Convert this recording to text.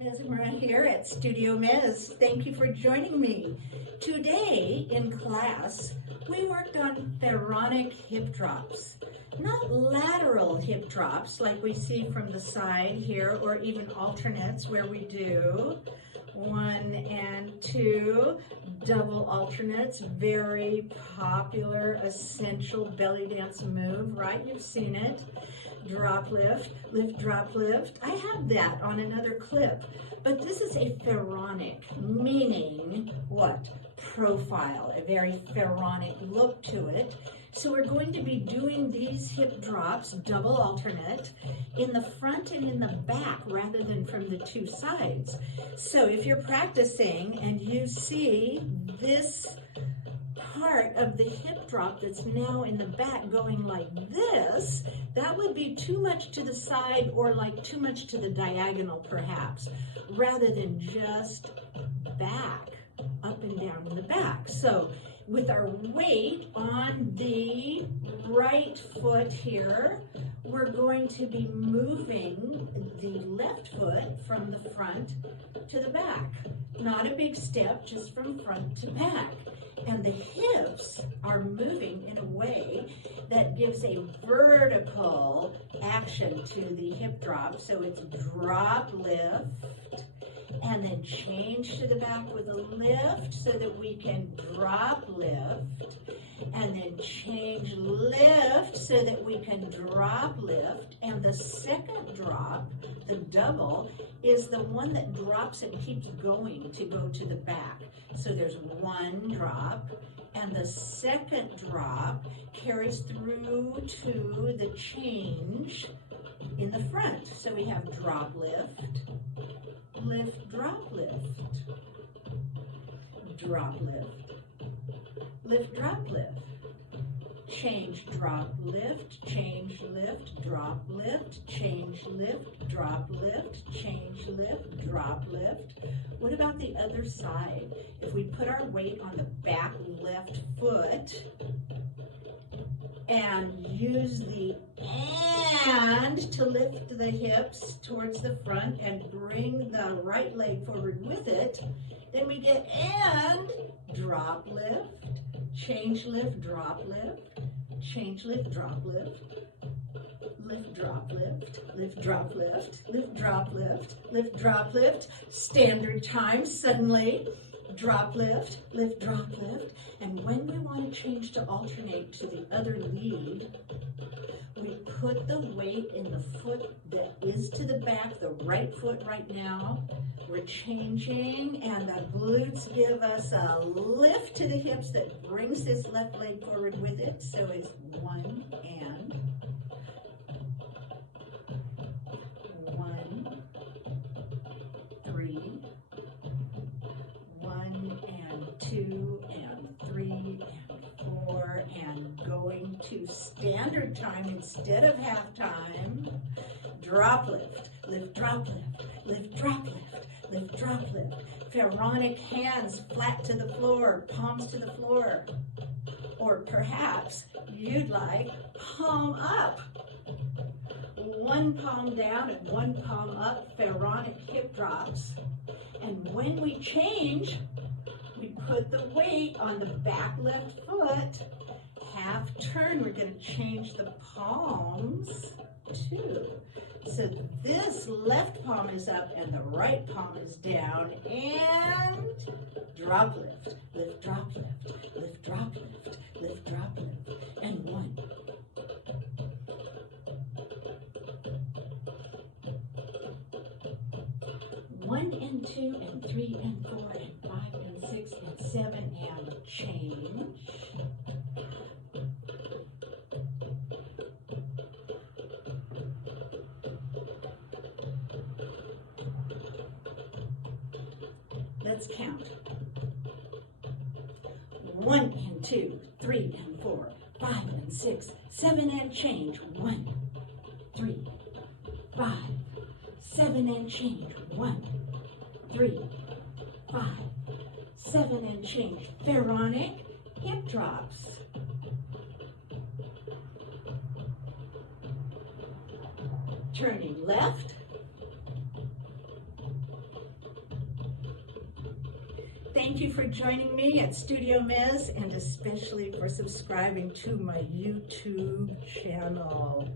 Mesmera here at Studio Mez. Thank you for joining me. Today in class, we worked on Pharaonic hip drops. Not lateral hip drops like we see from the side here, or even alternates where we do 1 and 2, double alternates, very popular, essential belly dance move, right? You've seen it. Drop, lift, drop, lift. I have that on another clip, but this is a Pharaonic, meaning what? Profile, a very Pharaonic look to it. So we're going to be doing these hip drops, double alternate, in the front and in the back rather than from the two sides. So if you're practicing and you see this part of the hip drop that's now in the back going like this, that would be too much to the side or like too much to the diagonal perhaps, rather than just back, up and down in the back. So with our weight on the right foot here, we're going to be moving the left foot from the front to the back. Not a big step, just from front to back. And the hips are moving in a way that gives a vertical action to the hip drop. So it's drop, lift, and then change to the back with a lift so that we can drop, lift, and then change, lift so that we can drop, lift. And the second drop, the double, is the one that drops and keeps going to go to the back. So there's one drop, and the second drop carries through to the change in the front. So we have drop, lift, lift, drop, lift, drop, lift, drop, lift, change, drop, lift, change, lift, drop, lift, change, lift, drop, lift, change, lift, drop, lift. What about the other side? If we put our weight on the back left foot and use the and to lift the hips towards the front and bring the right leg forward with it, then we get and drop, lift, change, lift, drop, lift, change, lift, drop, lift, lift, drop, lift, lift, drop, lift, lift, drop, lift, lift, drop, lift, standard time suddenly, drop, lift, drop, lift. And when we want to change to alternate to the other lead, we put the weight in the foot that is to the back, the right foot right now. We're changing, and the glutes give us a lift to the hips that brings this left leg forward with it. So it's 1 and 1, 3, 1 and 2 and 3 and 4, and going to standard time instead of half time. Drop, lift, drop, lift, drop, lift, drop, lift. Pharaonic hands flat to the floor, palms to the floor. Or perhaps you'd like palm up. 1 palm down and 1 palm up, Pharaonic hip drops. And when we change, we put the weight on the back left foot. Half turn, we're going to change the palms too. So this left palm is up and the right palm is down, and drop, lift, drop, lift, drop, lift, drop, lift, and 1. One and 2 and 3 and 4 and 5 and 6 and 7 and change. Let's count. 1 and 2, 3 and 4, 5 and 6, 7 and change. 1, 3, 5, 7 and change. 1, 3, 5, 7 and change. Pharaonic hip drops. Turning left, Thank you for joining me at Studio Mez, and especially for subscribing to my YouTube channel.